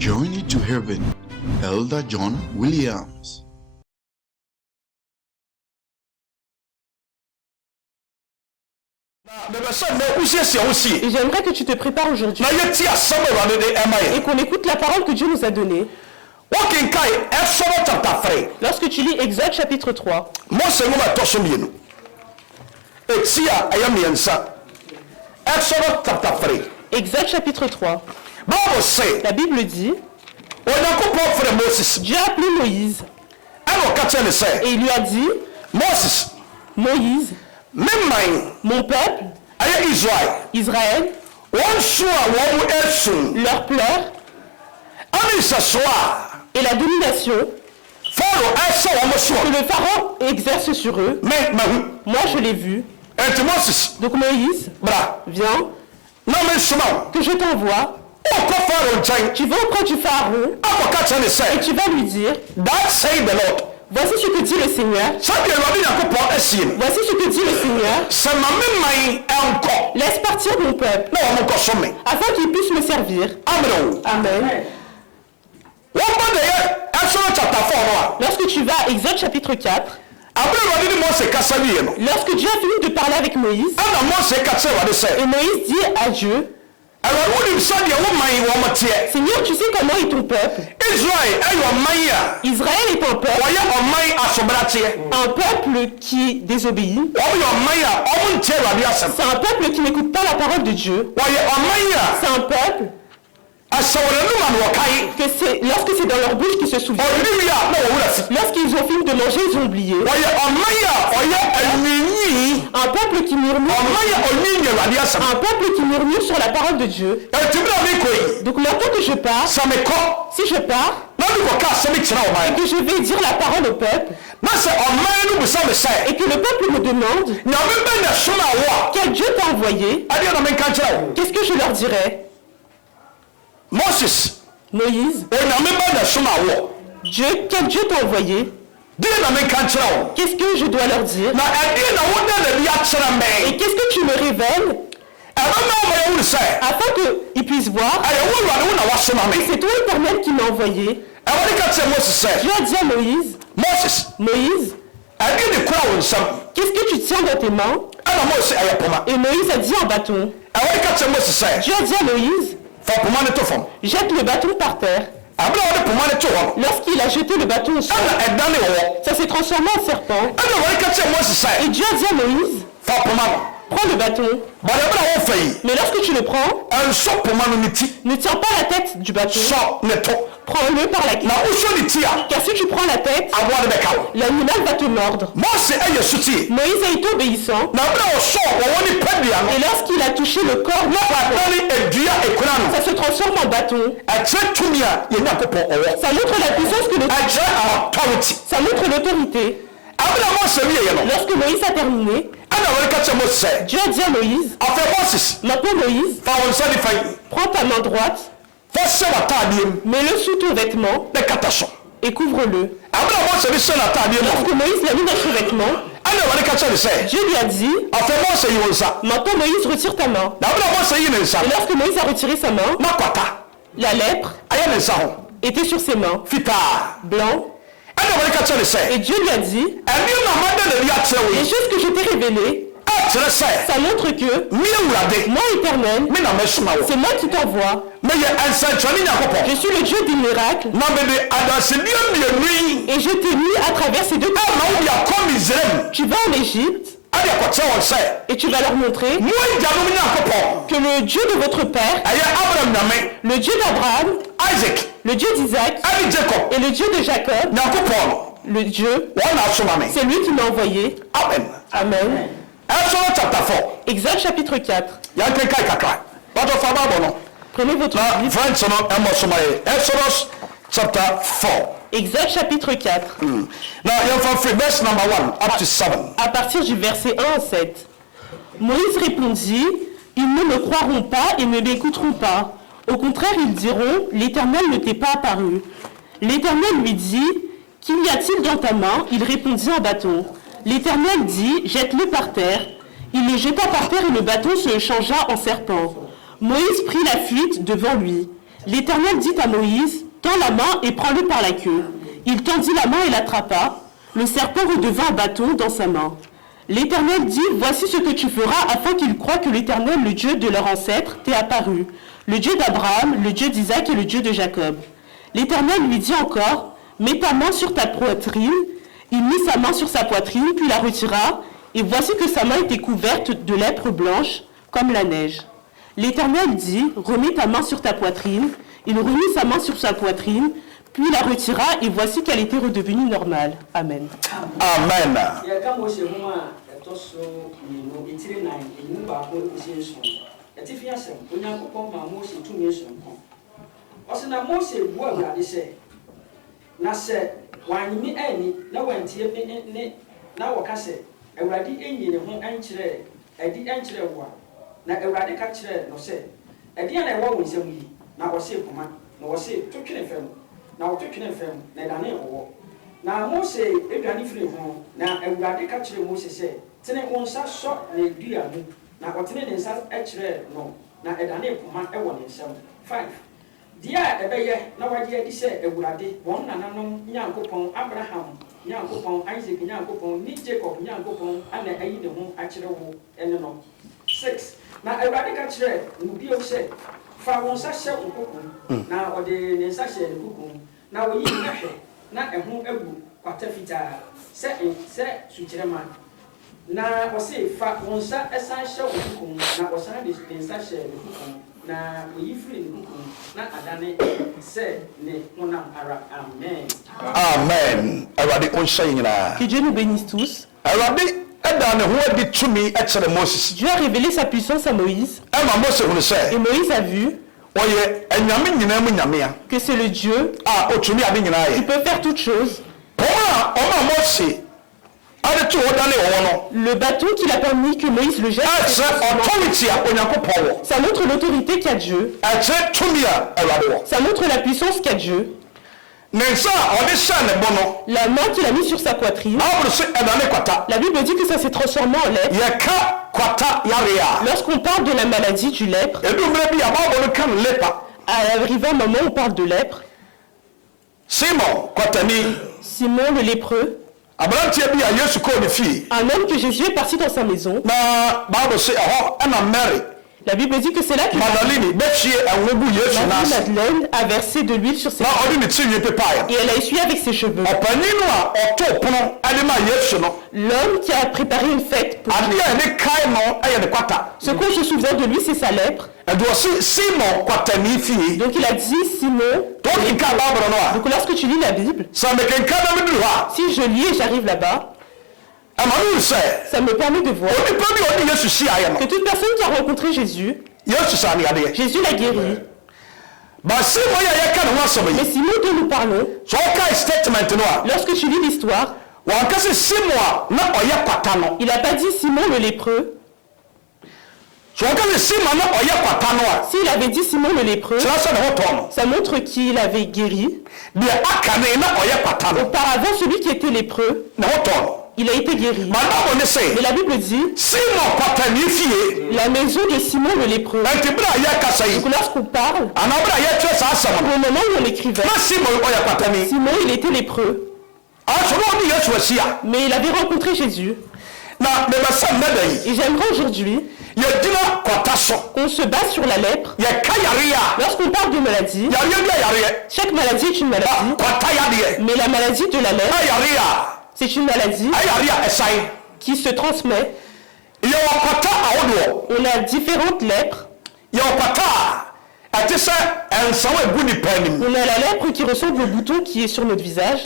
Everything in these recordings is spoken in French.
Journey to Heaven, Elder John Williams. Et j'aimerais que tu te prépares aujourd'hui et qu'on écoute la parole que Dieu nous a donnée. Lorsque tu lis Exode chapitre 3, Exode chapitre 3, la Bible dit, Dieu a appelé Moïse et il lui a dit, Moïse, mon peuple, Israël, leur pleure et la domination que le pharaon exerce sur eux, moi je l'ai vu. Donc Moïse, viens, que je t'envoie. Tu vas auprès du pharaon et tu vas lui dire, voici ce que dit le Seigneur. Voici ce que dit le Seigneur. Laisse partir mon peuple afin qu'il puisse me servir. Amen. Lorsque tu vas à Exode chapitre 4, lorsque Dieu a fini de parler avec Moïse, et Moïse dit à Dieu, Seigneur, tu sais comment est ton peuple. Israël est un peuple qui désobéit. C'est un peuple qui n'écoute pas la parole de Dieu. C'est un peuple que lorsque c'est dans leur bouche qu'ils se souviennent. Lorsqu'ils ont fini de manger, ils ont oublié. Un peuple qui murmure. Un peuple qui murmure sur la parole de Dieu. Donc maintenant que je pars, si je pars, et que je vais dire la parole au peuple, et que le peuple me demande, quel Dieu t'a envoyé, qu'est-ce que je leur dirai? Moïse, Dieu, quel Dieu t'a envoyé? Qu'est-ce que je dois leur dire? Et qu'est-ce que tu me révèles? Afin qu'ils puissent voir que c'est toi, Éternel, qui m'a envoyé. Dieu a dit à Moïse, Moïse, qu'est-ce que tu tiens dans tes mains? Et Moïse a dit un bâton. Dieu a dit à Moïse, jette le bâton par terre. Lorsqu'il a jeté le bâton au sol, ça s'est transformé en serpent. Et Dieu a dit à Moïse, prends le bâton. Mais lorsque tu le prends, ne tiens pas la tête du bâton. Prends-le par la queue. Car si tu prends la tête, l'animal va te mordre. Moïse a été obéissant. Et lorsqu'il a touché le corps, ça se transforme en bâton. Ça montre la puissance que ça montre l'autorité. Lorsque Moïse a terminé, Dieu a dit à Moïse, maintenant Moïse, prends ta main droite, mets-le sous ton vêtement et couvre-le. Lorsque Moïse l'a mis dans son vêtement, Dieu lui a dit, maintenant Moïse, retire ta main. Et lorsque Moïse a retiré sa main, la lèpre était sur ses mains, blanc. Et Dieu lui a dit, les choses que je t'ai révélées, ça montre que moi, Éternel, c'est moi qui t'envoie. Je suis le Dieu des miracles. Et je t'ai mis à travers ces deux pays. Tu vas en Égypte et tu vas leur montrer que le Dieu de votre père, le Dieu d'Abraham, le Dieu d'Isaac et le Dieu de Jacob, le Dieu, c'est lui qui m'a envoyé. Amen. Exode chapitre 4. Prenez votre livre. Exodus chapter 4. Exode chapitre 4. Now, from verse number 1 up to 7. À partir du verset 1 à 7. Moïse répondit, ils ne me croiront pas et ne m'écouteront pas. Au contraire, ils diront, l'Éternel ne t'est pas apparu. L'Éternel lui dit, qu'y a-t-il dans ta main? Il répondit, un bâton. L'Éternel dit, jette-le par terre. Il le jeta par terre et le bâton se changea en serpent. Moïse prit la fuite devant lui. L'Éternel dit à Moïse, tends la main et prends-le par la queue. Il tendit la main et l'attrapa. Le serpent redevint un bâton dans sa main. L'Éternel dit, voici ce que tu feras afin qu'ils croient que l'Éternel, le Dieu de leur ancêtre, t'est apparu. Le Dieu d'Abraham, le Dieu d'Isaac et le Dieu de Jacob. L'Éternel lui dit encore, mets ta main sur ta poitrine. Il mit sa main sur sa poitrine, puis la retira, et voici que sa main était couverte de lèpre blanche, comme la neige. L'Éternel dit, remets ta main sur ta poitrine. Il remit sa main sur sa poitrine, puis la retira, et voici qu'elle était redevenue normale. Amen. Amen. na Awurade ka kyerɛ no sɛ ɛdeɛ na ɛwɔ wo nsɛm yi na ɔse poma na ɔse to twene fam na ɔto twene fam na ɛdane ɔwɔ na Mose aduane firi ho na Awurade ka kyerɛ Mose sɛ tene wo nsa sɔ na dua mu na ɔtene ne nsa kyerɛ no na ɛdane poma ɛwɔ ne nsɛm 5 deɛ a ɛbɛyɛ na wagye adi sɛ Awurade wɔn nananom Nyankopɔn Abraham Nyankopɔn Isaac Nyankopɔn ni Jacob Nyankopɔn ana ayi ne ho akyerɛ wo ɛne no 6 na Awurade ka kyerɛ no bio sɛ fa wo nsa hyɛ wo kokom na ɔde ne nsa hyɛ ne kokom na oyi ahwɛ na ɛho agu kwata fitaa sɛ sukyerɛma na ɔse fa wo nsa ɛsan hyɛ wo kokom na ɔsan de ne nsa hyɛ ne kokom na oyi firi ne kokom na adane sɛ ne honam ara. Amen. Amen. Awurade ɔnhyɛ nyinaa. Que Dieu nous bénisse tous. Awurade Dieu a révélé sa puissance à Moïse. Et Moïse a vu que c'est le Dieu qui peut faire toutes choses. Le bâton qu'il a permis que Moïse le jette, ça montre l'autorité qu'a Dieu. Ça montre la puissance qu'a Dieu. La main qu'il a mis sur sa poitrine, la Bible dit que ça s'est transformé en lèpre. Lorsqu'on parle de la maladie du lèpre, arrivé un moment où on parle de lèpre, Simon le lépreux, un homme que Jésus est parti dans sa maison, la Bible dit que c'est là que Marie Madeleine a versé de l'huile sur ses cheveux et elle a essuyé avec ses cheveux. L'homme qui a préparé une fête pour lui. Ce qu'on se souvient de lui, c'est sa lèpre. Donc il a dit Simon. Donc lorsque tu lis la Bible, si je lis et j'arrive là-bas, ça me permet de voir que toute personne qui a rencontré Jésus, Jésus l'a guéri. Mais Simon dont nous parlons, lorsque tu lis l'histoire, il n'a pas dit Simon le lépreux. S'il avait dit Simon le lépreux, ça montre qu'il avait guéri. Auparavant, celui qui était lépreux, il a été guéri. Mais la Bible dit la maison de Simon le lépreux. Donc lorsqu'on parle, au moment où on écrivait, Simon il était lépreux. Mais il avait rencontré Jésus. Et j'aimerais aujourd'hui qu'on se base sur la lèpre. Lorsqu'on parle de maladie, chaque maladie est une maladie. Mais la maladie de la lèpre, c'est une maladie qui se transmet. On a différentes lèpres. On a la lèpre qui ressemble au bouton qui est sur notre visage.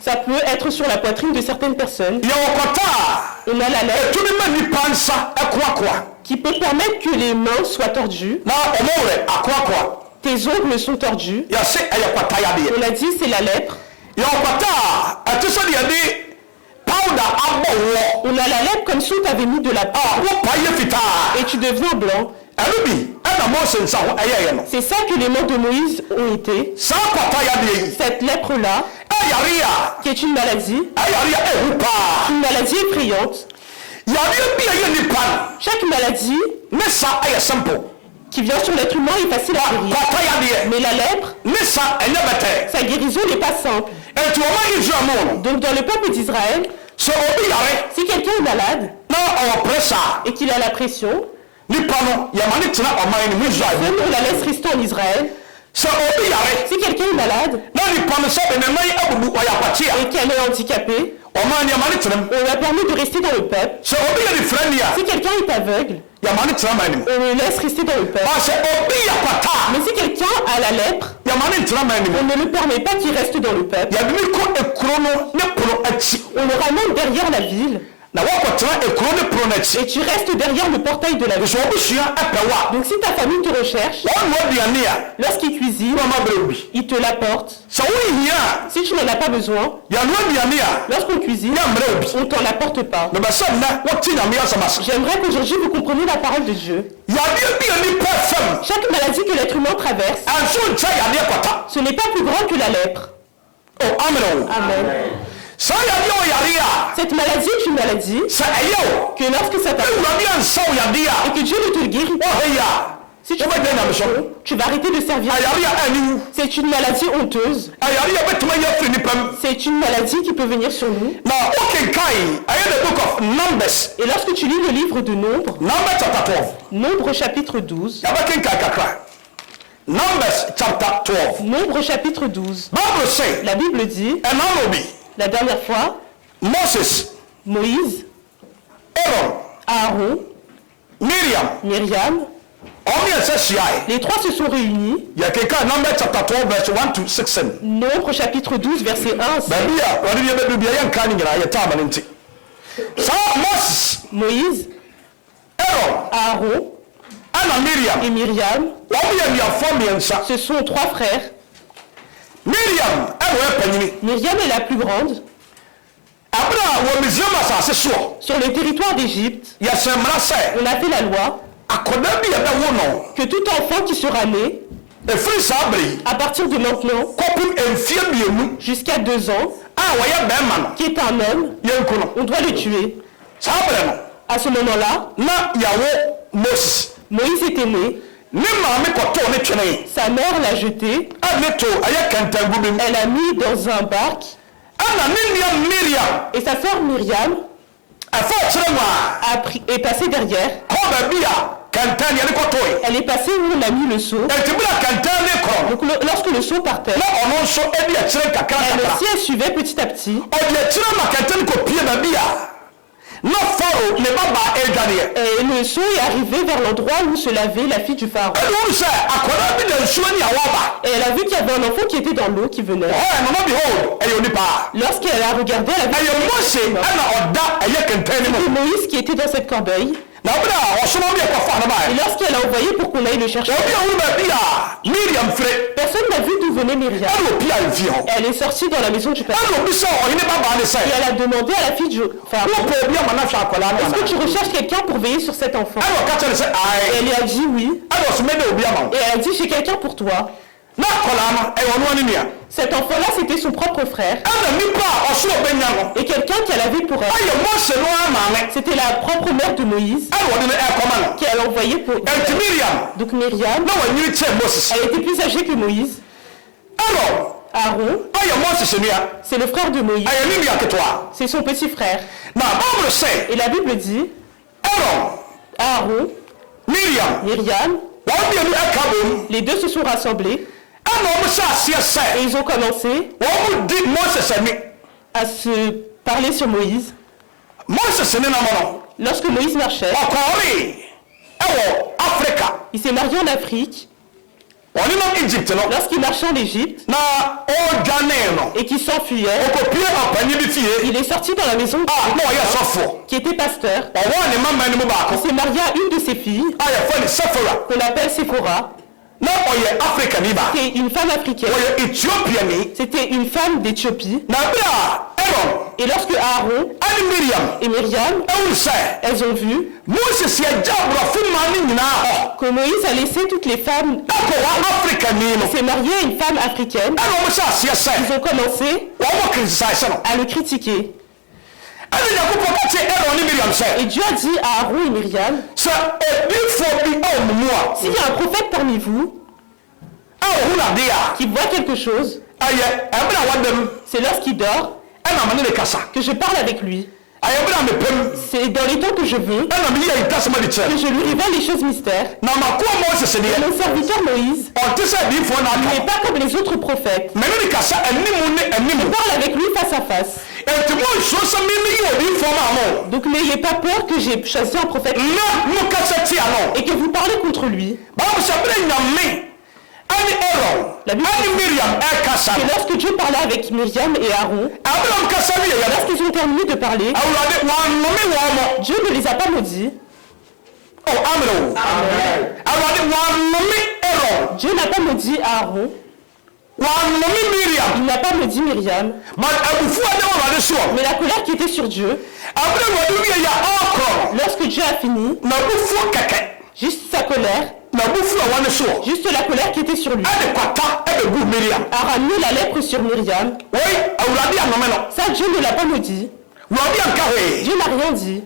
Ça peut être sur la poitrine de certaines personnes. On a la lèpre qui peut permettre que les mains soient tordues. Tes ongles sont tordus. On a dit c'est la lèpre. On a la lèpre comme si on t'avait mis de la poudre et tu deviens blanc. C'est ça que les mains de Moïse ont été. Cette lèpre-là, qui est une maladie effrayante. Chaque maladie qui vient sur l'être humain est facile à guérir. Pata yadeɛ. Mais la lèpre, Ne sa ɛnyɛ bɛtɛ. sa guérison n'est pas simple. Ɛnti ɔma Israel mu no. Donc dans le peuple d'Israël, Sɛ obi yare si quelqu'un est malade na ɔwɔ pressure et qu'il a la pression, nipa no yɛma ne tena ɔman no mu Israel. même on la laisse rester en Israël. Sɛ obi yare Si quelqu'un est malade na nipa no sɛ ne nan abubu ɔyɛ apakye a et qu'elle est handicapée, ɔman no yɛma ne tena mu. on lui a permis de rester dans le peuple. Sɛ obi yɛ nifirani a Si quelqu'un est aveugle, yɛma ne tena man no mu. on le laisse rester dans le peuple. Sɛ obi yɛ pata Mais si quelqu'un a la lèpre, a yɛma ne tena man no on mu. ne lui permet pas qu'il reste dans le peuple. Yɛde ne kɔ ekuro no ne pono akyi. On le ramène derrière la ville Na wɔkɔtena ekuro ne pono n'akyi. et tu restes derrière le portail de la ville. Sɛ obi sua ɛpɛ wa Donc si ta famille te recherche, wɔn aduane a lorsqu'il cuisine, wɔn abere obi. il te l'apporte. Sɛ woyi hia a Si tu n'en as pas besoin, yɛno aduane a lorsqu'on cuisine, yɛmmerɛ obi. on ne t'en apporte pas. Na bɛsɛ nnɛ wɔte nyame asɛm ase. J'aimerais qu'aujourd'hui vous compreniez la parole de Dieu. Yadeɛ bi a nipa fam Chaque maladie que l'être humain traverse, ɛnso nkyɛ yadeɛ kɔta. ce n'est pas plus grand que la lèpre. O amen o. Amen. Saa yadeɛ wɔ yare a Cette maladie est une maladie sɛ ɛyɛ o. que lorsque ça t'arrive Awurade ansa wo yadeɛ et a que Dieu ne te le guérit pas, wɔhɛ yi a si tu wobɛgya nyame so. tu vas arrêter de servir. Ayare a ɛni wu. C'est une maladie honteuse. Ayare a bɛtuma yɛ firi nipa mu. C'est une maladie qui peut venir sur nous. Na wokenkan ɛyɛ the book of Numbers. Et lorsque tu lis le livre de Nombre, Numbers chapter 12. Nombre chapitre 12, Yɛbɛkenkan kakra. Numbers chapter 12. Nombre chapitre 12, Bible say la Bible dit, ɛna obi la dernière fois, Moses, Moïse, Aaron, Aaron, Miriam Myriam, ɔmo yɛ sɛ hyiae. les trois se sont réunis. Yɛkenkan Numbers chapter 12 verse 1 to 16. Nombre chapitre 12, verset 1, c'est Baabi a wɔde deɛ bɛdu bia yɛnka ne nyinaa yɛtaa ama ne nti. Saa Moses, Moïse, Aaron, Aaron ɛna Miriam et Myriam. wɔn yɛ nuafoɔ mmiɛnsa. Ce sont trois frères. Miriam ɛna ɔyɛ panyini. Myriam est la plus grande. Abena wɔ Misraim asase soɔ Sur le territoire d'Égypte, yɛsɛ mmara sɛ on a fait la loi akwadaa bi yɛbɛwo no que tout enfant qui sera né, ɛfiri saa bere yi à partir de maintenant, kɔpem mfie mmienu jusqu'à 2 ans, a wɔyɛ bɛrima no qui est un homme, yɛnku no. on doit le tuer. Saa bere no À ce moment-là, na yɛwo Moses Moïse était né, ne maame kɔtɔɔ ne twene sa mère l'a jeté, a ne to ɛyɛ kɛntɛngu bi mu elle l'a mis dans un bac, ɛna ne nua Miriam et sa sœur Myriam ɛfa kyerɛ mu a est passée derrière. kɔ baabi a kɛntɛn yɛde kɔtɔe Elle est passée où on a mis le seau. ɛnti bere a kɛntɛn ne korɔ no Donc lorsque le seau partait, na ɔno nso adi akyerɛ kakra elle kakra aussi elle suivait petit à petit. ɔde akyerɛ ma kɛntɛn kɔpie baabi a na Faro ne babaa ɛredwaneɛ. Et le seau est arrivé vers l'endroit où se lavait la fille du pharaon. ɛne wɔn sɛ akwadaa bi da nsuo ni awɔba Et elle a vu qu'il y avait un enfant qui était dans l'eau qui venait. ɔyɛ mama behold ɛyɛ onipa Lorsqu'elle a regardé, elle a vu ɛyɛ Mose ɛna ɔda ɛyɛ kɛntɛn ne que mu Moïse qui était dans cette corbeille. na ɔbɛn a ɔsoma bi ɛkɔfa ne Et ba yɛ lorsqu'elle a envoyé pour qu'on aille le chercher, obi a wɔn baabi a Miriam fire personne n'a vu d'où venait Myriam. ɛna opi a nfi hɔ Elle est sortie dans la maison du père. ɛna obi sɛ ɔyene babaa ne sɛ Et elle a demandé à la fille du pharaon, wɔpɛ obi ama na hwɛ akwadaa no est-ce ana que tu recherches quelqu'un pour veiller sur cet enfant? ɛna ɔka kyerɛ ne sɛ Et ae elle lui a dit oui. ɛna ɔsoma de obi ama wo Et elle a dit, j'ai quelqu'un pour toi. na akwadaa no ɛyɛ ɔno ne nua Cet enfant-là, c'était son propre frère. ɛna nipa a ɔso ɔbɛnya no Et quelqu'un qu'elle avait pour elle, ɛyɛ Mose no ara maame c'était la propre mère de Moïse, ɛna ɔde no ɛkɔma no qu'elle a envoyé pour... ɛnti Miriam Donc Myriam, na wɔanyini kyerɛ Moses elle était plus âgée que Moïse. Aaron Aaron, ɔyɛ Moses nua c'est le frère de Moïse. ɛyɛ ne nua ketewa C'est son petit frère. na Bible sɛ Et la Bible dit, Aaron Aaron, Miriam Myriam, wɔn mmienu ɛka bom les deux se sont rassemblés ɛna wɔn hyɛ aseɛ et sɛ ils ont commencé wɔn di Moses ani à se parler sur Moïse. Moses ne nam no Lorsque Moïse marchait, ɔkɔɔre ɛwɔ Africa il s'est marié en Afrique. ɔne nam Egypt no Lorsqu'il marchait en Égypte na ɔredwane no et qu'il s'enfuyait, ɔkɔpie ɔpanyin bi fie il est sorti dans la maison a na ɔyɛ sɔfoɔ qui était pasteur. ɔwɔ ne mama no mu Il baako s'est marié à une de ses filles, a yɛfɛ ne Sephora qu'on appelle Séphora. na ɔyɛ Africani ba C'était une femme africaine. ɔyɛ Ethiopiani C'était une femme d'Éthiopie. na bere a Aaron Et lorsque Aaron ɛne Miriam et Myriam, ɛwuru sɛ elles ont vu Moses yɛgya aborɔfo mmaa no nyinaa hɔ que Moïse a laissé toutes les femmes, ɛkɔwɔ Africani no s'est marié à une femme africaine, ɛna wɔn hyɛ aseɛ sɛ ils ont commencé wɔn criticize no à le critiquer. ɛna Nyankopɔn ka kyerɛ Aaron ne Miriam sɛ Et Dieu a dit à Aaron et Myriam, sɛ odiifoɔ bi a ɔmo mu S'il y a un prophète parmi vous qui voit quelque chose, c'est lorsqu'il dort que je parle avec lui. C'est dans les temps que je veux que je lui révèle les choses mystères. Et mon serviteur Moïse n'est pas comme les autres prophètes. Je parle avec lui face à face. Donc n'ayez pas peur que j'ai choisi un prophète et que vous parlez contre lui. La Bible dit que lorsque Dieu parlait avec Myriam et Aaron, lorsqu'ils ont terminé de parler, Dieu ne les a pas maudits. Dieu n'a pas maudit Aaron. Il n'a pas maudit Myriam. Mais la colère qui était sur Dieu, lorsque Dieu a fini, juste sa colère, juste la colère qui était sur lui, a ramené la lèpre sur Myriam. Ça, Dieu ne l'a pas maudit. Dieu n'a rien dit.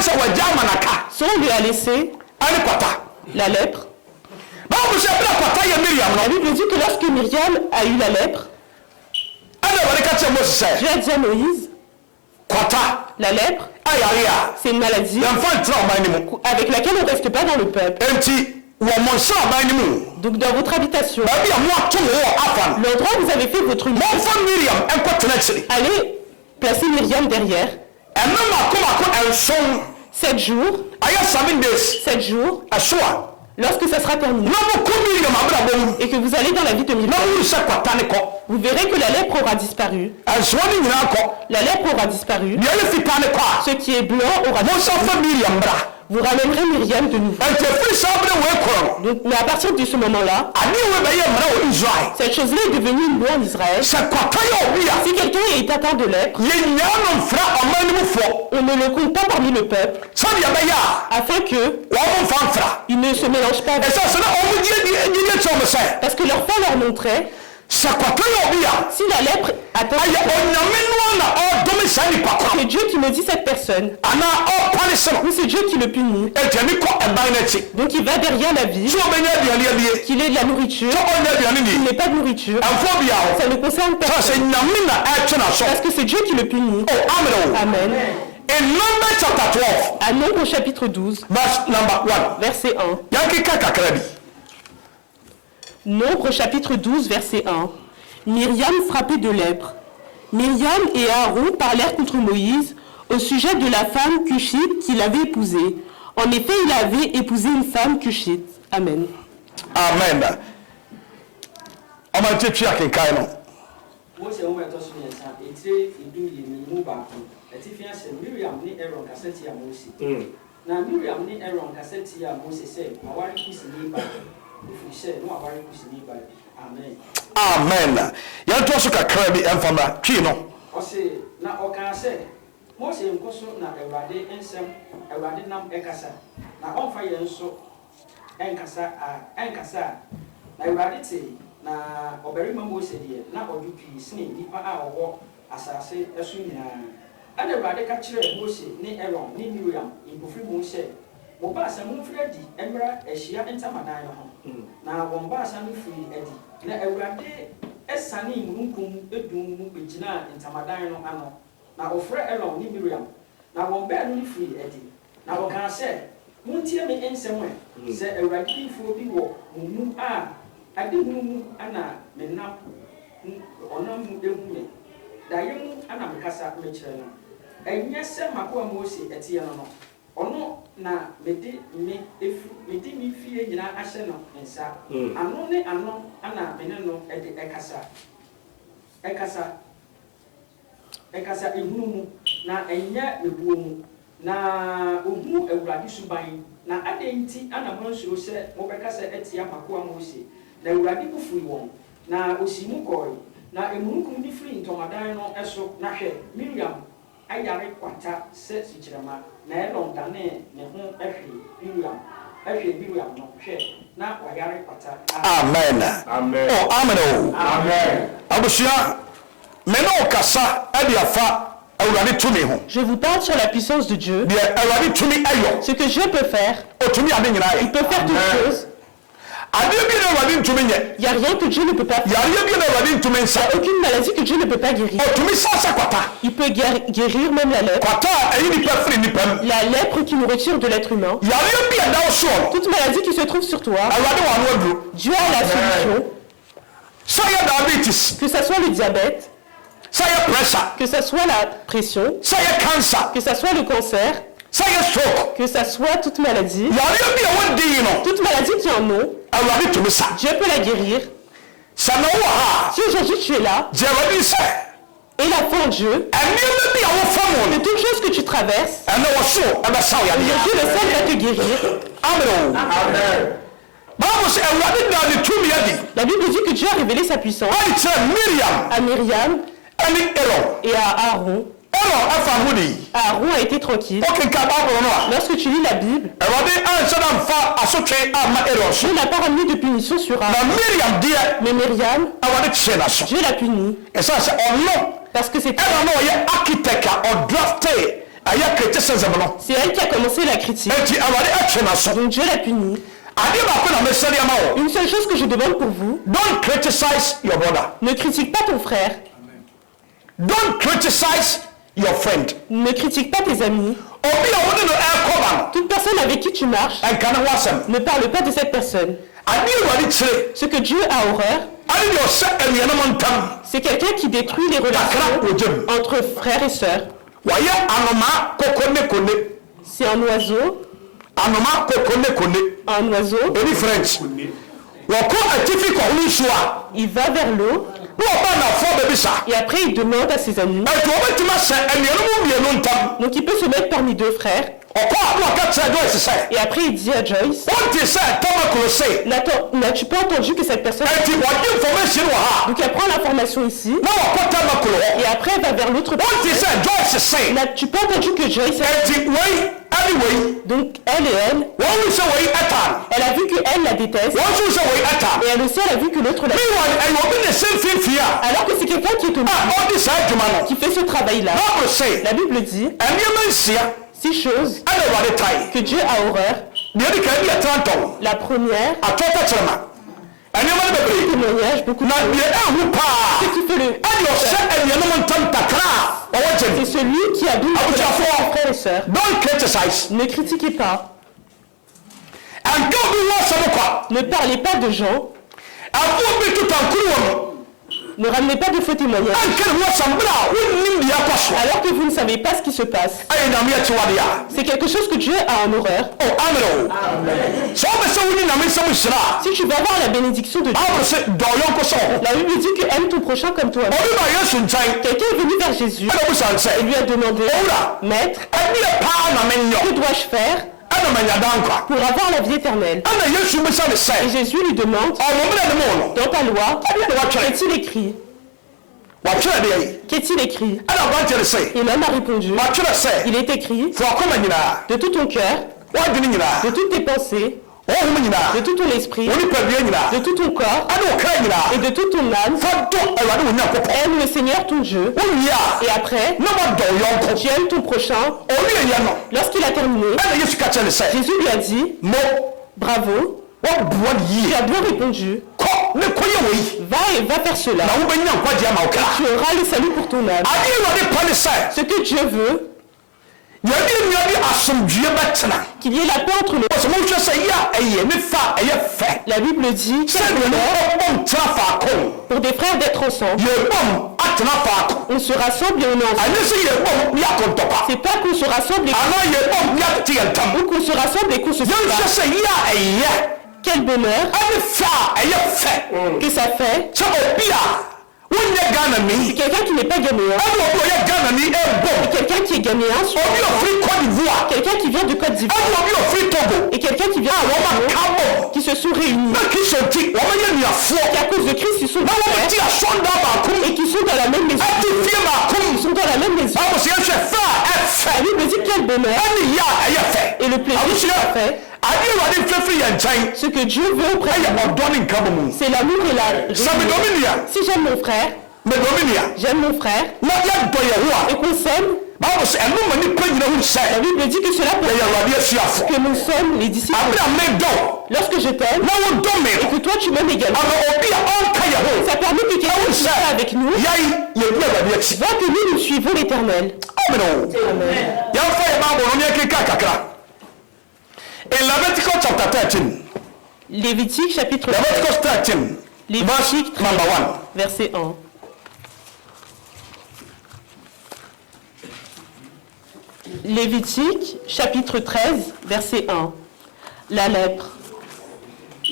Ça, on lui a laissé la lèpre. La Bible dit que lorsque Myriam a eu la lèpre, Dieu a dit à Moïse, la lèpre, c'est une maladie avec laquelle on ne reste pas dans le peuple. Donc dans votre habitation, l'endroit où vous avez fait votre nuit, allez placer Myriam derrière. 7 jours. 7 jours. Lorsque ça sera terminé et que vous allez dans la vie de Myriam, vous verrez que la lèpre aura disparu. La lèpre aura disparu. Ce qui est blanc aura disparu. Vous ramènerez Myriam de nouveau. Donc, mais à partir de ce moment-là, cette chose-là est devenue une loi en Israël. Si quelqu'un est atteint de lèpre, on ne le compte pas parmi le peuple, afin que il ne se mélange pas avec. Parce que leur foi leur montrait, si la lèpre atteint, c'est Dieu qui maudit cette personne, ou c'est Dieu qui le punit. Donc il va derrière la vie, qu'il ait de la nourriture, qu'il n'ait pas de nourriture. Ça ne concerne personne, parce que c'est Dieu qui le punit. Amen. À Nombre chapitre 12, verset 1. Nombre chapitre 12, verset 1. Myriam frappée de lèpre. Myriam et Aaron parlèrent contre Moïse au sujet de la femme cushite qu'il avait épousée. En effet, il avait épousé une femme cushite. Amen. Amen. Amen. Yanto so kakra bi emfama twi no. Ose na okanse Mose nkoso na Ewrade ensem Ewrade nam ekasa na onfa yenso enkasa na Ewrade te na obarima Mose de na odupi sine nipa a owo asase esu nyina ana Ewrade ka kire Mose ne Aaron ne Miriam impofri Mose mo ba asam mfredi emra ehia entamadan ho na won ba asam firi edi na Ewrade esane mununkum edum mu begina entamadan no ano na ofre Aaron ni Miriam na won ba no firi edi na wo kan se muntie me ensem se Ewrade fo bi wo mu a ade mu ana menam onam mu ehu me da yemu ana mekasa me kire no enye se makoa Mose etie no ono na medi mi fie nyina ahye no nsa ano ne ano ana mene no ede ekasa ehunu mu na enya ebuo mu na ohu Ewrade suban na ade nti ana monsuro se mo bekasa etia makoa Mose na Ewrade bufuri won na osimu koi na emunukum di firi ntomadan no eso na hwe Miriam ayare kwata se sichirama na Aaron dane ne ho Miriam no hwe na wayare kwata. Amen. Amen. Oh, amen. Amen. Abushia me no kasa e dia fa awurade tumi ho Je vous parle sur la puissance de Dieu. deɛ awurade tumi ayɔ Ce que Dieu peut faire, ɔtumi ade nyinaa il yɛ peut faire toutes choses. adeɛ bi na awurade ntumi nyɛ Il n'y a rien que Dieu ne peut pas faire. yareɛ bi na awurade ntumi nsa Aucune maladie que Dieu ne peut pas guérir. ɔtumi sasa kwata Il peut guérir même la lèpre. kwata a ɛyi nipa firi nipa mu La lèpre qui nous retire de l'être humain. yareɛ bi a da wo soɔ no Toute maladie qui se trouve sur toi, awurade wɔ ano aduro Dieu a la solution. sɛ yɛ diabetes Que ça soit le diabète, sɛ yɛ pressure que ça soit la pression, sɛ yɛ cancer que ça soit le cancer, sɛ yɛ stroke que ça soit toute maladie, yareɛ bi a wɔdi yi no toute maladie qui en ont, awurade tumi sa Dieu peut la guérir. sɛ na wowɔ ha Si aujourd'hui tu es là, a gye awurade sɛ et la foi en Dieu, ɛnneɛma bi a wɔfa mu de no toutes choses que tu traverses, ɛnɛ wɔ soro ɛbɛsa wo yadeɛ Dieu le seul va te guérir. amen Bible sɛ awurade da ne tumi adi La Bible dit que Dieu a révélé sa puissance ade kyerɛ Miriam à Myriam ɛne Aaron et à Aaron. Aaron afa ho di Aaron a été tranquille. wokenka Bible no a Lorsque tu lis la Bible, awurade anhyɛ da mfa asotwe amma Aaron so Dieu n'a pas ramené de punition sur na Aaron. Miriam deɛ Mais Myriam, awurade kyerɛ na so Dieu l'a puni. ɛsiane sɛ ɔno Parce que c'est ɛna na ɔyɛ architect a ɔdrafte ɛyɛ criticism no elle qui a commencé la critique. enti awurade akyerɛ na so Donc Dieu l'a puni. adeɛ baako na mesɛde ama wɔ Une seule chose que je demande pour vous, don't criticize your brother ne critique pas ton frère, don't criticize your friend ne critique pas tes amis. obi a wode no ɛkɔba no Toute personne avec qui tu marches, ɛnka ne ho asɛm ne parle pas de cette personne. adeɛ awurade kyerɛ Ce que Dieu a horreur, ade deɛ ɔsɛ anuanom ntam c'est quelqu'un qui détruit les kakra relations wɔgyam entre frères et sœurs. wɔyɛ anomaa koko ne kone C'est un oiseau, anomaa koko ne kone un oiseau, ɛni french wɔkɔ atifi kɔhoro nsuo a il va vers l'eau na ɔba nafoɔ baabi sa et après il demande à ses amis. ɛnti wɔbɛtumi ahyɛ anuanom mmienu ntam Donc il peut se mettre parmi deux frères ɔkɔ a na ɔka kyerɛ Joyce sɛ et après il dit à Joyce, wonte sɛ tɔmakoro se n'as-tu pas entendu que cette personne... ɛnti wɔde information wɔ ha Donc elle prend l'information ici na wɔkɔ tamakoro hɔ et après elle va vers l'autre wonte personne. sɛ Joyce se N'as-tu pas entendu que Joyce... ɛnti wei ɛne wei Donc elle et elle, wɔn wu sɛ wei ɛta elle a vu qu'elle la déteste wɔn nso sɛ wei ɛta et elle aussi elle a vu que l'autre la... meanwhile ɛyɛ obi ne sɛ mfimfini a Alors que c'est quelqu'un qui est au milieu, ɔde saa adwuma no qui fait ce travail-là. Bible se La Bible dit nneɛma nsia 6 choses ɛna awurade tae que Dieu a horreur. deɛ di kan bi yɛ trantɔn La première, atɔtɔ kyerɛma nneɛma no bebree témoignage, beaucoup de na choses. deɛ ɛho paa Ce qui fait le... ɛne ɔhyɛ anuanom ntam takra a ɔwɔ C'est gyem celui qui abuse de la foi en frères et sœurs. don't criticize Ne critiquez pas. ɛnka obi ho asɛm kwa Ne parlez pas de gens. ɛfoɔ bi tutankuru wɔ no Ne ramenez pas de faux témoignages. ɛnka ne ho asɛm bere a wonnim deɛ akɔ so Alors que vous ne savez pas ce qui se passe. ɛyɛ nyame akyiwade a C'est quelque chose que Dieu a en horreur. o amen o sɛ wobɛ sɛ wonni nyame nsɛm hyira a Si tu veux avoir la bénédiction de Dieu, Bible sɛ dɔ yɔnko sɛ wo ho la Bible dit que aime ton prochain comme toi. obi ba Yesu nkyɛn Quelqu'un est venu vers Jésus ɛna obusan sɛ et lui a demandé, owura Maître, ɛdeɛ paa na menyɔ que dois-je faire ɛna manya dankwa pour avoir la vie éternelle? ɛna Yesu bisa ne Et sɛ Jésus lui demande, ɔmommerɛ ne mu no dans ta loi, ɛdeɛ ne watwerɛ qu'est-il écrit? watwerɛ deɛ yi Qu'est-il écrit? ɛna aberanteɛ ne sɛ Et l'homme a répondu, watwerɛ sɛ il est écrit, fo akɔma nyinaa de tout ton cœur, woadwene nyinaa de toutes tes pensées, ɔhom nyinaa de tout ton esprit, wo nipadua nyinaa de tout ton corps ɛne wo kra et nyinaa de toute ton âme, fa dɔ awurade wo nyankopɔn aime le Seigneur ton Dieu. wowie Et a après, na wɔdɔ wo yɔnko tu aimes ton prochain. ɔwie yɛ no Lorsqu'il a terminé, ɛna Yesu ka kyerɛ ne sɛ Jésus lui a dit, mo bravo, wɔboa ne tu yie as bien répondu. kɔ ne kɔyɛ wɔ yi Va et va faire cela. na wobɛnya nkwagye ama wo kra Tu auras le salut pour ton âme. adeɛ awurade pa ne sɛ Ce que Dieu veut, yɛde nnuade asomdwie bɛtena qu'il y ait la paix entre nous. sɛ mohwɛ sɛ yɛ a ɛyɛ ne fa a ɛyɛ fɛ La Bible dit, sɛ quel nnuane bonheur ɔbɔ ntena faako pour des frères d'être ensemble. yɛbɔm atena faako On se rassemble et on est ensemble. ɛne sɛ yɛbɔm yɛ akontɔpa C'est pas qu'on se rassemble et anaa yɛbɔm yɛtete yɛ ntam ou qu'on se rassemble et qu'on se yɛnhwɛ sépare. sɛ yɛ a ɛyɛ Quel bonheur ɛne fa a ɛyɛ fɛ que ça fait. sɛ obi a wonyɛ Ghanani Quelqu'un qui n'est pas ghanéen, ɛne obi a ɔyɛ Ghanani ɛbɔm quelqu'un qui est ghanéen, obi a ɔfiri Côte d'Ivoire quelqu'un qui vient de Côte d'Ivoire ɛne obi a ɔfiri Togo et quelqu'un qui vient a de wɔma Togo, ka bɔ qui se sont réunis. na kristo nti wɔmɛyɛ nnuafoɔ Qui à cause de Christ, ils sont na frères wɔmɛte asɔnda baako mu et qui sont dans la même maison. ɛte fie baako mu Ils sont dans la même maison. Bible sɛ yɛhwɛ fɛ a ɛfɛ La Bible dit quel bonheur ɛne yɛ a ɛyɛ fɛ et le plaisir qu'il a fait. adeɛ awurade mfɛ firi yɛn nkyɛn Ce que Dieu veut auprès de ɛyɛ nous, ɔdɔ ne nka bɔ mu c'est l'amour et la sɛ medɔme nua Si j'aime mon frère, me dominia j'aime mon frère na ya do Yehowa et qu'on s'aime, Bible say enu ma ni pa nyina hu la say Bible dit que cela ya pour Awurade asuafo que nous sommes les disciples. abra me do Lorsque je t'aime na wo do me et que toi tu m'aimes également, ama obi a onka Yehowa ça permet que quelqu'un qui soit avec nous yai ye bi Awurade akyi voit que nous suivons l'Éternel. amen ya fa ya Bible no ne keka kakra in Leviticus chapter 13 Lévitique chapitre 13, Leviticus 13 Lévitique number 1 verset 1. Lévitique chapitre 13 verset 1. La lèpre.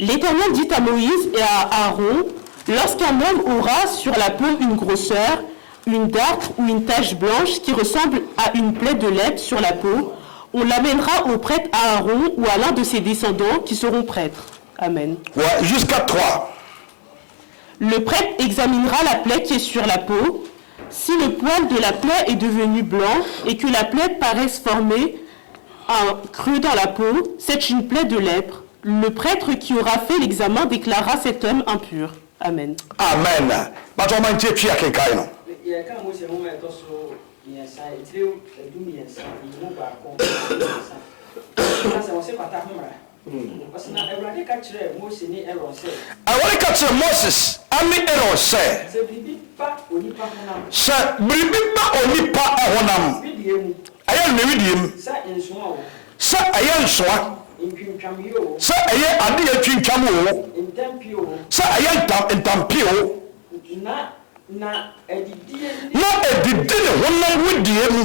L'Éternel dit à Moïse et à Aaron, lorsqu'un homme aura sur la peau une grosseur, une dartre ou une tache blanche qui ressemble à une plaie de lèpre sur la peau, on l'amènera au prêtre Aaron ou à l'un de ses descendants qui seront prêtres. Amen. ouais, jusqu'à 3 Le prêtre examinera la plaie qui est sur la peau. Si le poil de la plaie est devenu blanc et que la plaie paraisse former un creux dans la peau, c'est une plaie de lèpre. Le prêtre qui aura fait l'examen déclarera cet homme impur. Amen. amen but o man tie twa kenkai no yɛka Mose ho ma ɛtɔ so mmiɛnsa ɛtire ɛdu mmiɛnsa ɛmu baako mmiɛnsa na sɛ wɔse kwata ho mmara ɔsɛ na Awurade ka kyerɛɛ Mose ne Aaron sɛ Awurade ka kyerɛ Moses ane Aaron sɛ sɛ biribi ba onipa honam sɛ biribi ba onipa honam bidie mu ɛyɛ nnewidie mu sɛ nsoa o sɛ ɛyɛ nsoa ntwintwamyɛ o sɛ ɛyɛ ade yɛ twintwam o ntampie o sɛ ɛyɛ ntampie o na adidie na ɛdidi ne honam wedie mu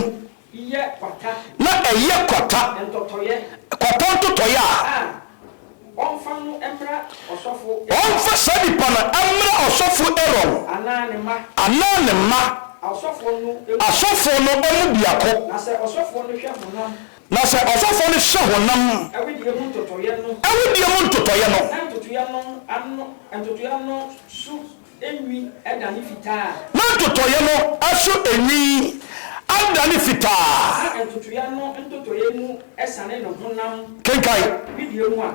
yɛ kwata na ɛyɛ kwata ntɔtɔyɛ kwata ntotɔyɛ a ɔmfa no mmra ɔsɔfo ɔmfa saa nipa no ɛmmra ɔsɔfo Aaron anaa ne mma anaa ne mma asɔfo no asɔfo no ɔmu biako na sɛ ɔsɔfo no hwɛ honam na sɛ ɔsɔfo no hyɛ honam ɛwedie mu ntɔtɔyɛ no ɛwodie mu ntotɔyɛ no na ntotoyɛ no so enwi ɛdane fitaa na ntotɔyɛ no aso enwi adane fitaa na ntotoyɛ no ntotoyɛ mu ɛsane ne honam kenkan widie mu a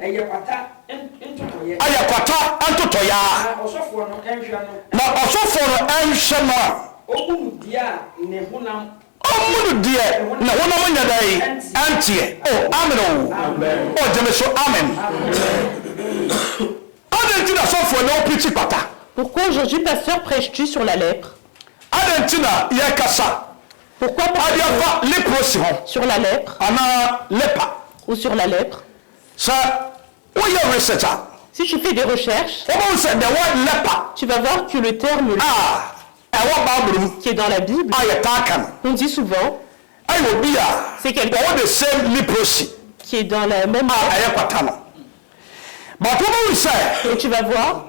ɛyɛ kwata ntotoyɛ ayɛ kwata ntotɔyɛ na ɔsɔfoɔ no ɛnhwɛ no na ɔsɔfo no ɛnhwɛ no a ɔbu no deɛ a ne honam ɔmu no deɛ na honam nyɛ dɛn ɛnteɛ o amen o ɔgyeme so amen ade nti na sɔfoɔ na ɔpirikyi kwata Pourquoi aujourd'hui, pasteur, prêches-tu sur la lèpre? ade nti na yɛkasa Pourquoi ade afa leprosi ho sur la lèpre anaa lepa ou sur la lèpre? sɛ woyɛ research a Si tu fais des recherches, wobɛhu sɛ the word lepa tu vas voir que le terme a ɛwɔ Bible mu qui est dans la Bible, a yɛtaa ka no on dit souvent, ɛyɛ obi a c'est quelqu'un wɔwɔ the same leprosy qui est dans la même... a ɛyɛ kwata no but wobɛhu sɛ Et tu vas voir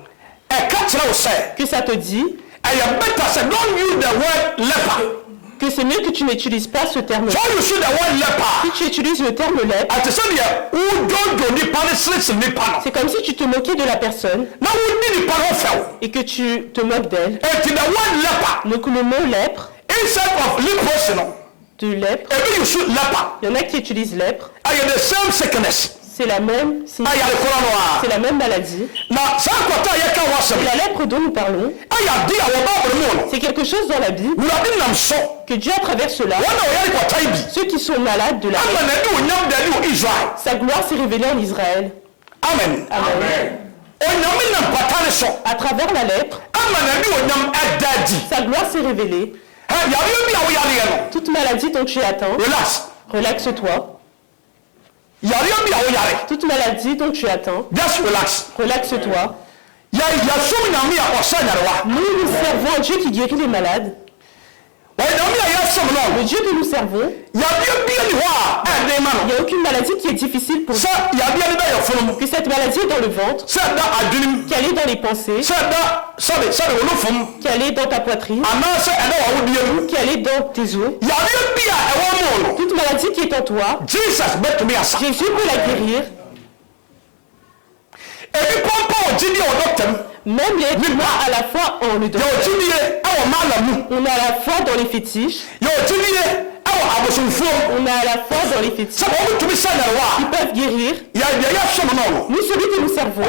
ɛka kyerɛ wo sɛ que ça te dit ɛyɛ better sɛ don't use the word leper que c'est mieux que tu n'utilises pas ce terme-là. so you use the word Si leper tu utilises le terme lèpre, ate sɛdeɛ wodwodwo nipa ne serese nipa no c'est comme si tu te moquais de la personne na wodi nipa no fɛw et que tu te moques d'elle. enti the word leper Donc le mot lèpre, instead of leprosy no de lèpre, ebi use leper il y en a qui utilisent lèpre, ɛyɛ the same sickness c'est la même, ayare kora no c'est a la même maladie. na saa kwata a yɛka ho asɛm Et la lèpre dont nous parlons, ayɛ ade a wɔ Bible mu no c'est quelque chose dans la Bible wurade nam so que Dieu à travers cela, wɔn a wɔyare kwata yi bi ceux qui sont malades de la ama lèpre, n'ani onyam dani wɔ Israel sa gloire s'est révélée en Israël. amen Amen. onyame nam kwata ne so À travers la lèpre, ama n'ani onyam ɛda adi sa gloire s'est révélée. yareɛ bi a woyareɛ no Toute maladie dont tu es atteint, relax relaxe-toi. yareɛ bi a woyare Toute maladie dont tu es atteint, just relax relaxe-toi. yɛsom nyame a ɔsɛ nyarewa Nous servons un Dieu qui guérit les malades. onyame a yɛsom no Le Dieu que nous servons, yareɛ bia ni hɔ a ɛden ma il n'y no a aucune maladie qui est difficile pour sɛ yareɛ no da yɛfono mu que cette maladie est dans le ventre, sɛ da adwenem qu'elle est dans les pensées, sɛ da sɛde wo nofom qu'elle est dans ta poitrine, anaasɛ ɛda wawodie mu qu'elle est dans tes os. yareɛ bi a ɛwɔ mu no Toute maladie qui est en toi, Jesus bɛtumi asa Jésus peut la guérir. ebi pɔmpa wɔ gyidie wɔ dɔkta mu Même les êtres humains à la fois en le yɛwɔ docteur. gyidie ɛwɔ maala mu On a la foi dans les fétiches, yɛwɔ gyidie ɛwɔ On a à la fois dans les fétiches qui peuvent guérir. Nous, celui que nous servons,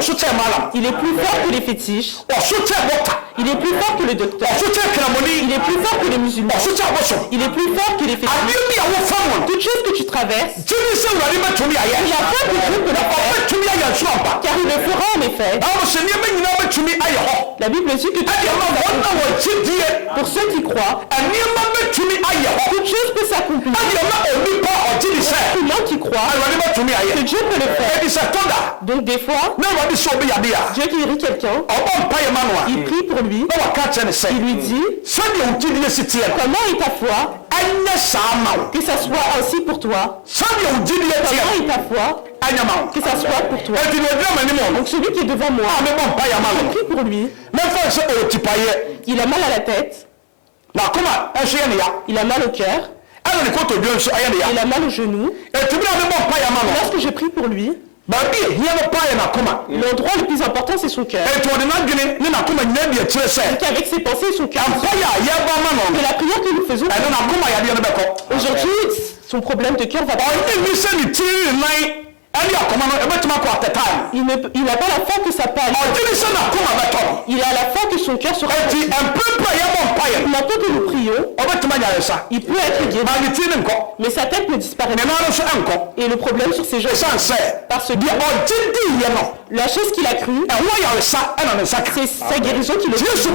il est plus fort que les fétiches. Il est plus fort que le docteur. Il est plus fort que les musulmans. Il est plus fort que les fétiches. Toute chose que tu traverses, il a peur que Dieu peut le faire. Car il le fera en effet. La Bible dit que pour ceux qui croient, toute chose peut s'accomplir. Pour l'homme qui croit que Dieu peut le faire. Donc des fois, Dieu guérit quelqu'un, il prie pour lui, il lui dit comment est ta foi, que ça soit ainsi pour toi. Comment est ta foi, que ça soit pour toi. Donc celui qui est devant moi, je prie pour lui. Il a mal à la tête, il a mal au cœur, il a mal au genou. Lorsque je prie pour lui, l'endroit le plus important c'est son cœur. Qu'avec ses pensées et son cœur, que la prière que nous faisons, aujourd'hui, son problème de cœur va pas. Il n'a pas la foi que ça parle. Il a la foi que son cœur sera. Maintenant que nous prions, il peut être guéri. Mais sa tête ne disparaît pas. Et le problème sur ces gens, parce que la chose qu'il a crue, c'est sa guérison qui le fait. C'est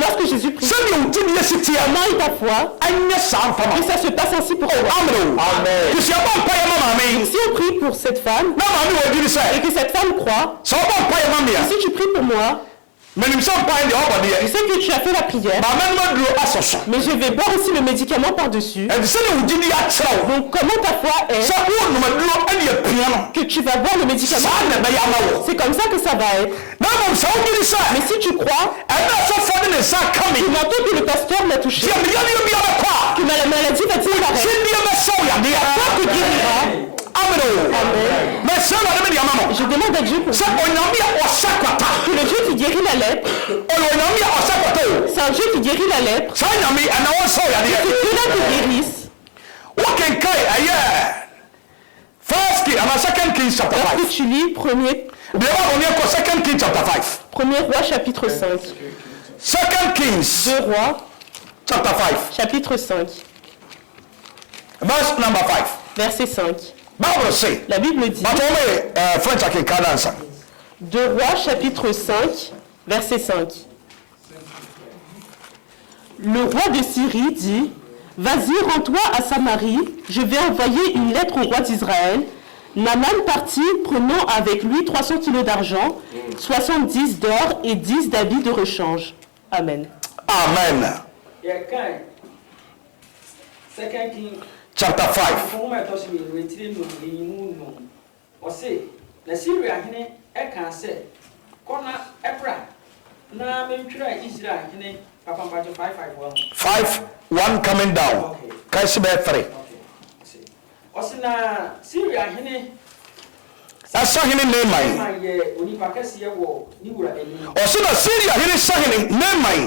lorsque Jésus prie, comment est ta foi, que ça se passe ainsi pour toi. Si on prie pour cette femme, et que cette femme croit, si tu pries pour moi, je sais que tu as fait la prière, mais je vais boire aussi le médicament par-dessus. Donc comment ta foi est que tu vas boire le médicament, c'est comme ça que ça va être. Mais si tu crois, maintenant que le pasteur m'a touché, que ma maladie va disparaître, toi te guérira. Je demande à Dieu pour que le Dieu qui guérit la lèpre, c'est un Dieu qui guérit la lèpre, que Dieu-là te guérisse. Lorsque tu lis premier roi chapitre 5. 2 rois chapitre 5. Verset 5. La Bible dit, 2 rois chapitre 5, verset 5. Le roi de Syrie dit, vas-y, rends-toi à Samarie, je vais envoyer une lettre au roi d'Israël. Naaman partit, prenant avec lui 300 kilos d'argent, 70 d'or et 10 d'habits de rechange. Amen. Amen. Chapter 5. Five, one coming down. Kaisibet 3. Asahini Nemai. Osina Syria hini sahini Nemai.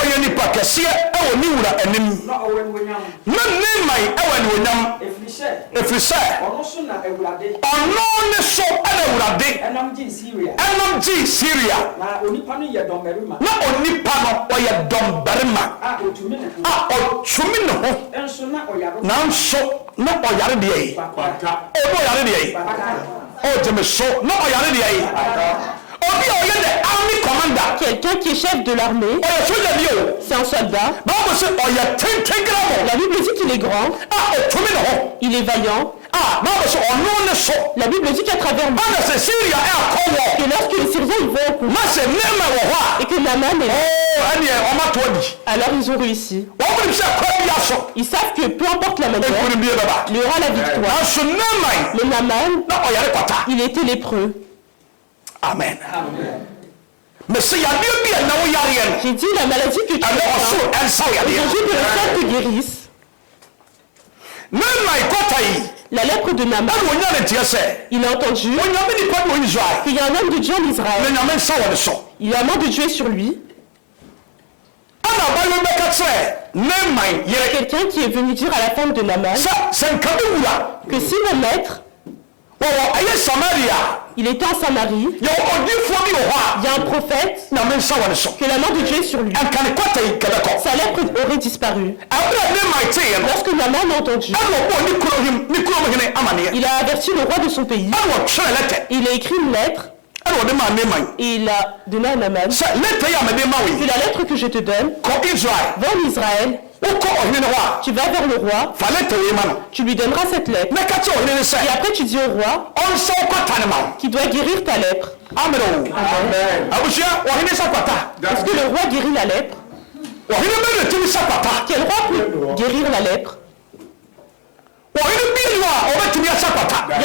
Oye ni pakesia ewo ni wura enim. Na Nemai ewo ni wonyam. Efrise. Ono ne so ana wurade. Enam ji Syria. Na onipa no oye dombarima. Otumi ne ho. Na nso na oyare de yi. Obo yare de yi. Quelqu'un qui est chef de l'armée, c'est un soldat. La Bible dit qu'il est grand, il est vaillant. La Bible dit qu'à travers moi, que lorsque les Syriens ils vont au coup, et que Naaman est là, alors ils ont réussi. Ils savent que peu importe la manière, il y aura la victoire. Mais Naaman, il était lépreux. Amen. J'ai dit la maladie que tu as, aujourd'hui que le sang te guérisse. La lèpre de Naaman, il a entendu qu'il y a un homme de Dieu en Israël. Il y a un homme de Dieu sur lui. Quelqu'un qui est venu dire à la femme de Naaman que si le maître, il était en Samarie, il y a un prophète, que la main de Dieu est sur lui, sa lèpre aurait disparu. Lorsque Naaman a entendu, il a averti le roi de son pays, il a écrit une lettre, et il a donné à Naaman que la lettre que je te donne, va en Israël, tu vas vers le roi, tu lui donneras cette lettre, et après tu dis au roi qu'il doit guérir ta lèpre. Amen. Est-ce que le roi guérit la lèpre? Quel roi peut guérir la lèpre? Il n'y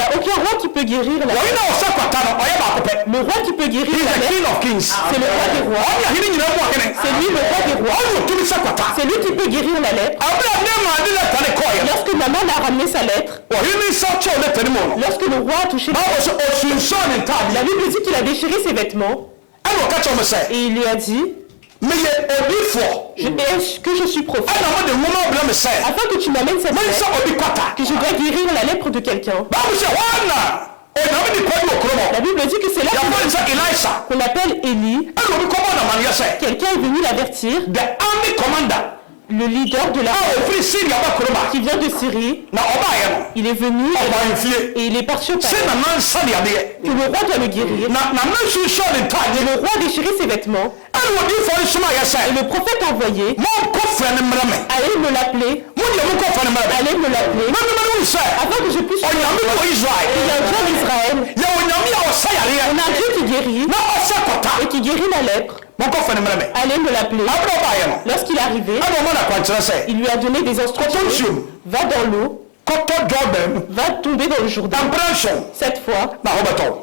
a aucun roi qui peut guérir la lèpre. Le roi qui peut guérir la lèpre, c'est le roi des rois. C'est lui le roi des rois. C'est lui qui peut guérir la lèpre. Lorsque Naaman a ramené sa lettre, lorsque le roi a touché la Bible dit qu'il a déchiré ses vêtements. Et il lui a dit, est-ce que je suis prophète? Afin que tu m'amènes cette lettre, que je dois guérir la lèpre de quelqu'un. La Bible dit que c'est là qu'on appelle Élie. Quelqu'un est venu l'avertir, le leader de l'armée qui vient de Syrie. Il est venu et il est parti au palais. Que le roi doit le guérir. Et le roi a déchiré ses vêtements. Et le prophète a envoyé, allez me l'appeler, allez me l'appeler, afin que je puisse dire, il y a un Dieu d'Israël, on a un Dieu qui guérit, et qui guérit la lèpre. Allez me l'appeler. Lorsqu'il est arrivé, il lui a donné des instructions. Va dans l'eau, va tomber dans le Jourdain cette fois,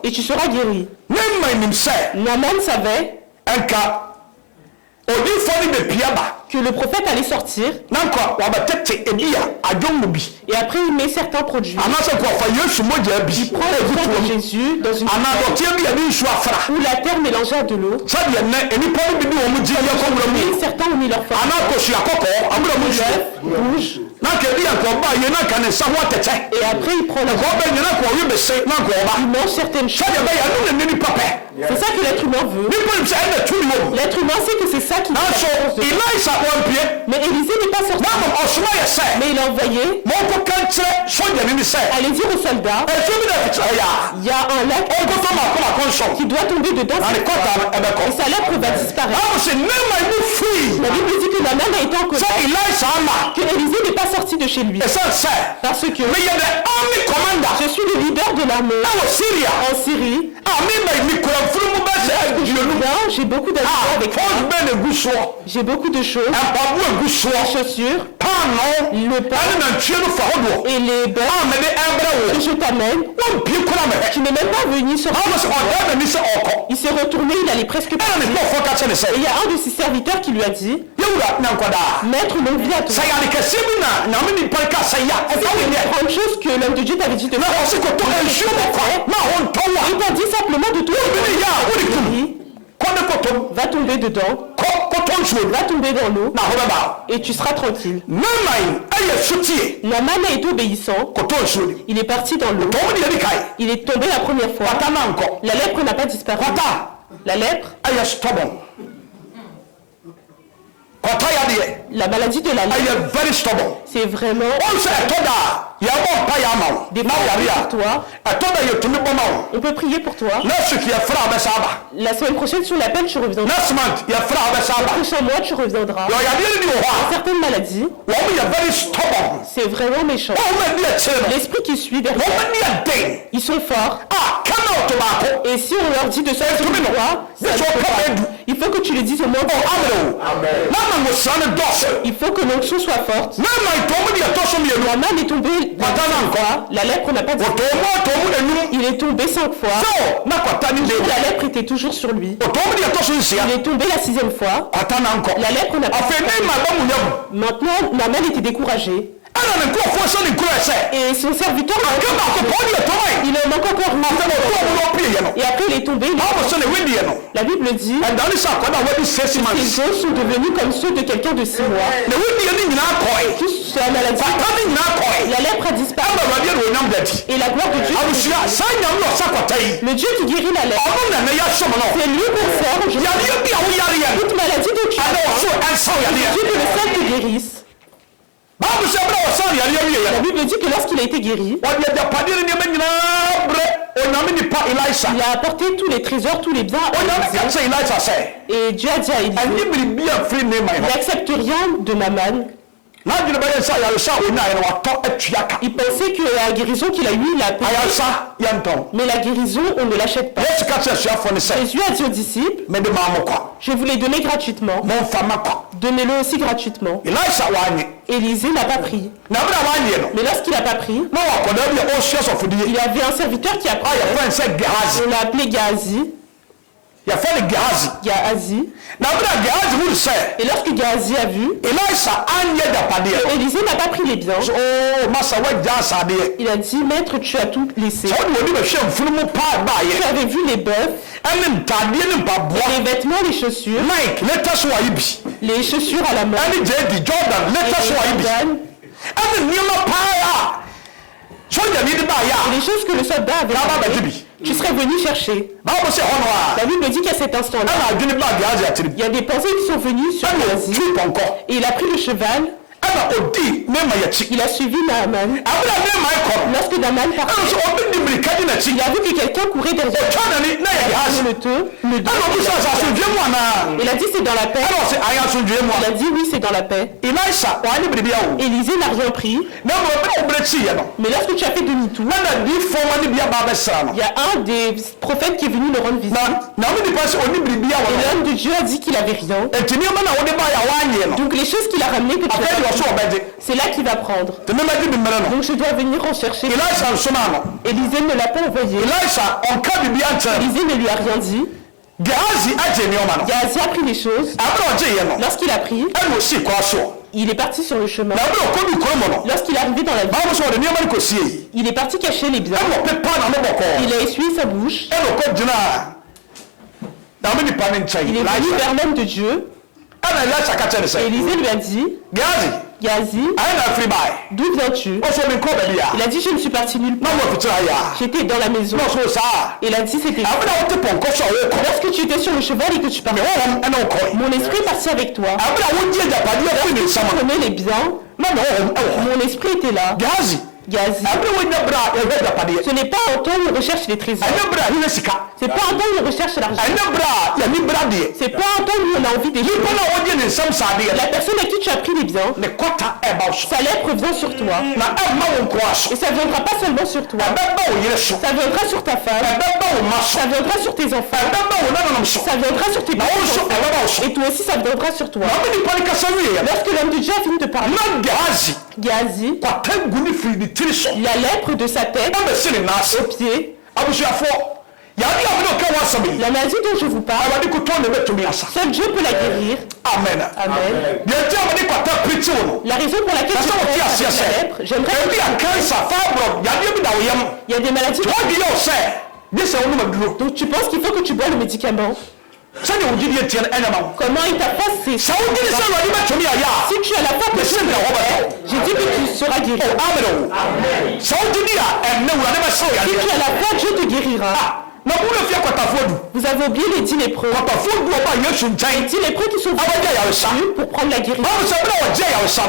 et tu seras guéri. Naaman savait que le prophète allait sortir, et après il met certains produits. Il prend le sang de Jésus dans une où la terre mélangée à de l'eau. Certains ont mis leur forme rouge. Et après il prend le il mange certaines choses. C'est ça que l'être humain veut. L'être humain sait que c'est ça qui mais Élisée n'est pas sorti. Mais il a envoyé, allez dire aux soldats, il y a un lac qui doit tomber dedans, et sa lèpre va disparaître. La Bible dit que Naaman a été en colère, que Élisée n'est pas sorti de chez lui, parce que je suis le leader de l'armée en Syrie. J'ai beaucoup d'argent avec moi. J'ai beaucoup de choses. Les chaussures, le pain et les bœufs que je t'amène. Tu n'es même pas venu sur il s'est retourné, il allait presque partir. Et il y a un de ses serviteurs qui lui a dit, Maître, longue vie à toi. C'est une grande chose que l'homme de Dieu t'avait dit de faire. Il t'a dit simplement de tout. Va tomber dedans, va tomber dans l'eau, et tu seras tranquille. Naaman a été obéissant, il est parti dans l'eau, il est tombé la première fois, la lèpre n'a pas disparu. La lèpre, la maladie de la lèpre, c'est vraiment des prières pour toi. On peut prier pour toi. La semaine prochaine sur l'appel tu reviendras. Le prochain mois tu reviendras. Certaines maladies, c'est vraiment méchant. L'esprit qui suit derrière, ils sont forts. Et si on leur dit de sortir de toi, il faut que tu les dises au moins. Il faut que l'onction soit forte. Naaman est tombé la lèpre n'a pas dit. Il est tombé 5 fois. La lèpre était toujours sur lui. Il est tombé la 6e fois. La lèpre n'a pas dit. Maintenant, Naaman était découragé. Et son serviteur, il en manque encore une. Et après il est tombé. La Bible dit ses os sont devenus comme ceux de quelqu'un de 6 mois. Tous sur la maladie. La lèpre a disparu. Et la gloire de Dieu. Le Dieu qui guérit la lèpre. C'est lui qu'on sert. Toute maladie dont tu as. Dieu que le seul te guérisse. La Bible dit que lorsqu'il a été guéri, il a apporté tous les trésors, tous les biens à Élisée. Et Dieu a dit à Élisée, il n'accepte rien de Naaman. Il pensait que la guérison qu'il a eue, il a payé. Mais la guérison, on ne l'achète pas. Jésus a dit aux disciples, je vous l'ai donné gratuitement. Donnez-le aussi gratuitement. Élisée n'a pas pris. Mais lorsqu'il n'a pas pris, il y avait un serviteur qui a pris. On l'a appelé Géhazi. Géhazi. Et lorsque Géhazi a vu, Élisée n'a pas pris les biens. Il a dit, maître, tu as tout laissé. Tu avais vu les bœufs, les vêtements, les chaussures, les chaussures à la main, et les choses que le soldat avait fait, tu serais venu chercher. La Bible dit qu'à cet instant-là, il y a des pensées qui sont venues sur Géhazi. Et il a pris le cheval. Il a suivi Naaman. Lorsque Naaman partait, il a vu que quelqu'un courait derrière le dos. Il a dit c'est dans la paix. Il a dit oui, c'est dans la paix. Élisée n'a rien pris. Mais lorsque tu as fait demi-tour, il y a un des prophètes qui est venu le rendre visite. Et l'homme de Dieu a dit qu'il n'avait rien. Donc les choses qu'il a ramenées que tu as fait, c'est là qu'il va prendre. Donc je dois venir en chercher. Élisée ne l'a pas envoyé. Élisée ne lui a rien dit. Géhazi a pris les choses. Lorsqu'il a pris, il est parti sur le chemin. Lorsqu'il est arrivé dans la ville, il est parti cacher les biens. Il a essuyé sa bouche. Il est venu vers l'homme de Dieu. Et Élisée lui a dit, Géhazi, d'où viens-tu? Il a dit, je ne suis parti nulle part. J'étais dans la maison. Il a dit, c'était lorsque tu étais sur le cheval et que tu parlais, mon esprit est parti avec toi. Lorsque tu prenais les biens, mon esprit était là. Géhazi. Ce n'est pas en temps où on recherche les trésors. C'est pas en temps où on recherche l'argent. C'est pas en temps où on a envie d'échouer. La personne à qui tu as pris les biens, sa lèpre vient sur toi. Et ça ne viendra pas seulement sur toi. Ça viendra sur ta femme. Ça viendra sur tes enfants. Ça viendra sur tes petits-enfants. Et toi aussi, ça viendra sur toi. Lorsque l'homme de Dieu a fini de parler, Géhazi, la lèpre de sa tête au pied, la maladie dont je vous parle, seul Dieu peut la guérir. Amen. Amen. La raison pour laquelle je prends la lèpre, j'aimerais il y a des maladies. Donc tu penses qu'il faut que tu bois le médicament. Comment il t'a passé? Si tu as la foi que j'ai dit que tu seras guéri. Si tu as la foi, Dieu te guérira. Vous avez oublié les 10 lépreux. Les 10 lépreux qui sont venus pour prendre la guérison.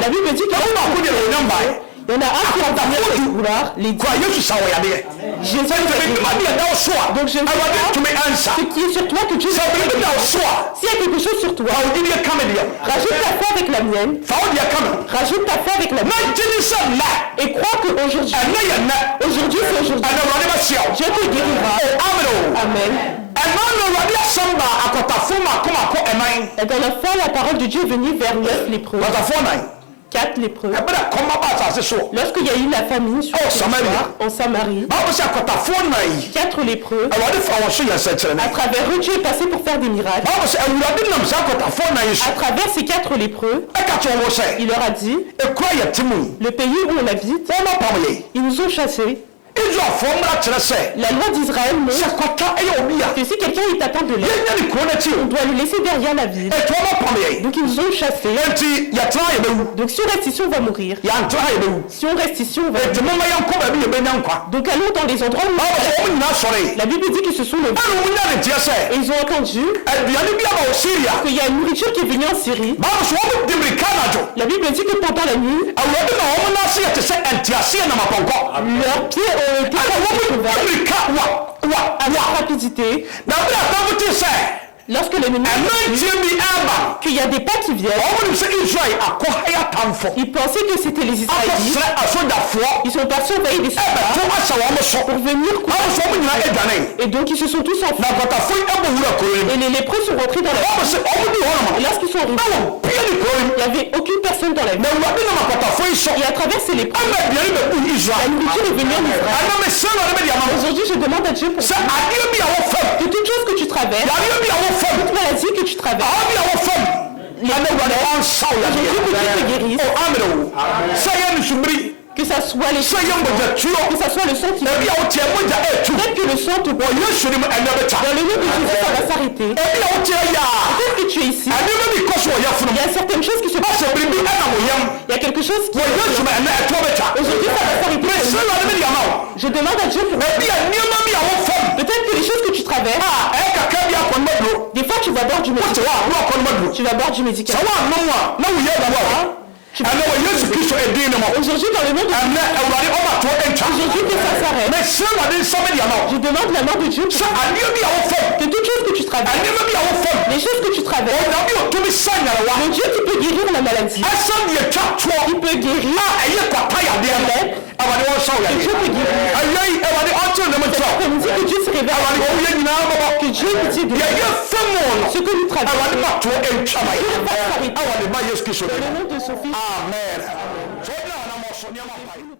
La Bible dit que il y en a un qui va venir vouloir les dire. Jésus donc je veux ce qui est sur toi que Dieu s'il y a quelque chose sur toi, rajoute ta foi avec la mienne. Rajoute ta foi avec la mienne. Et crois qu'aujourd'hui, c'est aujourd'hui. Dieu te guérira. Amen. La dernière fois, la parole de Dieu est venue vers 9 lépreux. 4 lépreux. ɛbɛrɛ kɔma ba asase so Lorsqu'il y a eu la famine sur Oh, le Samarie. territoire, en Samarie, baabu sɛ akɔtafoɔ nan yi 4 lépreux, awurade fa wɔn so yɛ nsɛnkyerɛnne à travers eux, Dieu est passé pour faire des miracles. baabu sɛ awurade nam saa akɔtafoɔ nan yi so À travers ces 4 lépreux, ɛka kyerɛ wɔn sɛ il leur a dit, ekura yɛ te mu le pays où on habite, wɔn apam yɛ ils nous ont chassés. israelfoɔ mmara kyerɛ sɛ La loi d'Israël sɛ montre kɔta ɛyɛ obi a que si quelqu'un est atteint de lèpre, yɛnya ne kuro n'akyi on o doit le laisser derrière la ville. etu wɔn apam yɛ Donc ils nous ont chassés. eti yɛtena yɛ bɛwu Donc si on reste ici, on va mourir. yɛantena yɛ bɛwu Si on reste ici, on va eti mourir. mɔmɔ yɛn kɔ baabi yɛ bɛnya nkwa Donc allons dans les endroits où baabu sɛ wɔn nyinaa sɔre la Bible dit qu'ils se sont levés. ɛna wɔn nya ne teɛ sɛ Et ils ont entendu aduane bi aba wɔ Syria qu'il y a une nourriture qui est venue en Syrie. baabu sɛ wɔn di mirika anadwo La Bible dit que pendant la nuit, awurade na wɔn nan ase yɛ te sɛ nteaseɛ nam apɔnkɔ leurs pieds ont été ɛna wɔn portés di au cheval mirika avec rapidité. na bere atamfo te sɛ Lorsque l'ennemi a vu ɛmɛntie bi aba qu'il y a des pas qui viennent, wɔn nim sɛ Israel akɔhaya atamfo ils pensaient que c'était les Israélites. akɔsrɛ asogyafoɔ Ils sont partis envahir des ɛbɛto soldats ahyɛ wɔn so pour venir baabu sɛ wɔn nyinaa adwane et donc ils se sont tous na enfuis. akɔtafo yi ɛbɔ wura kuro yi mu Et les lépreux sont rentrés dans la baabu ville. sɛ wɔn di hɔ Et nom lorsqu'ils sont na arrivés, wɔn pie ne kuro yi mu il n'y avait aucune personne dans la ville. na awurade nam akɔtafo yi so Et à travers ces lépreux, ɛma aduane bɛbu la Israel nourriture est venue en Israël. ɛnam esɛ na ɔde bɛ di ama wo Aujourd'hui, je demande à Dieu pour sɛ adeɛ bi a wɔfam que toute chose que tu traverses, yareɛ bi a wɔfam toute maladie que tu traverses, awa bi a wɔfam ɛna awurade ɔnsaw Aujourd'hui, que Dieu te yadeɛ guérisse, o amene wo sɛ yɛ nsumiri que ça soit les sɛ yɛ mogyatuo que ça soit le sang qui ebi a wotiɛ mogya ɛtu peut-être que le sang te wɔ yesu nim ɛnɛ bɛta dans le nom de Jésus, ça va s'arrêter. ebi a wotiɛ yɛ a Peut-être que tu es ici, ɛnneɛma bi kɔ so wɔ yɛfunu il y a certaines choses qui se passent. sɛ biribi ɛna wo yam Il y a quelque chose qui wɔ yesu mu ɛnɛ ɛtoɔ bɛta aujourd'hui ça va s'arrêter. mesɛ awurade bi di ama wo Je demande à Dieu pour ebi a nneɛma bi a wɔfam peut-être que les choses que tu traverses, a ɛyɛ kakra bi akɔnoma duro des fois tu vas boire du wote médicament. hɔ a wo akɔnoma duro Tu vas boire du sɛ médicament. woanom a na wo yɛ awu a ɛnɛ wɔ yesu kristo ɛdin no mu Aujourd'hui, dans le nom de ɛnɛ awurade ɔmatoɔ ɛntwa aujourd'hui que ça s'arrête, mesɛ awurade nsa bi di ama wo je demande la main de Dieu sɛ pour adeɛ bi a wɔfam que toutes choses que tu traverses, ɛnneɛma bi a wɔfam les choses que tu traverses, ɔnyame ɔtumi sa nyarewa le Dieu qui peut guérir la maladie, ɛsɛm deɛ twa toɔ qui peut guérir a ɛyɛ kwata yadeɛ no awurade wɔnsa wo que Dieu yadeɛ peut guérir. ɛyɛ yi awurade ɔkyerɛ ne mu kyerɛ wo Comme dit que Dieu se révèle, awurade wɔwoyɛ nyinaa bɔbɔ que Dieu est pitié de nous. yɛyɛ fam no Ce que nous awurade traversons, matoɔ ɛntwama yɛ awurade ma yesu kristo dans din le nom de son Fils. amen so ɔgyina hɔ na ma ɔso nneɛma mpae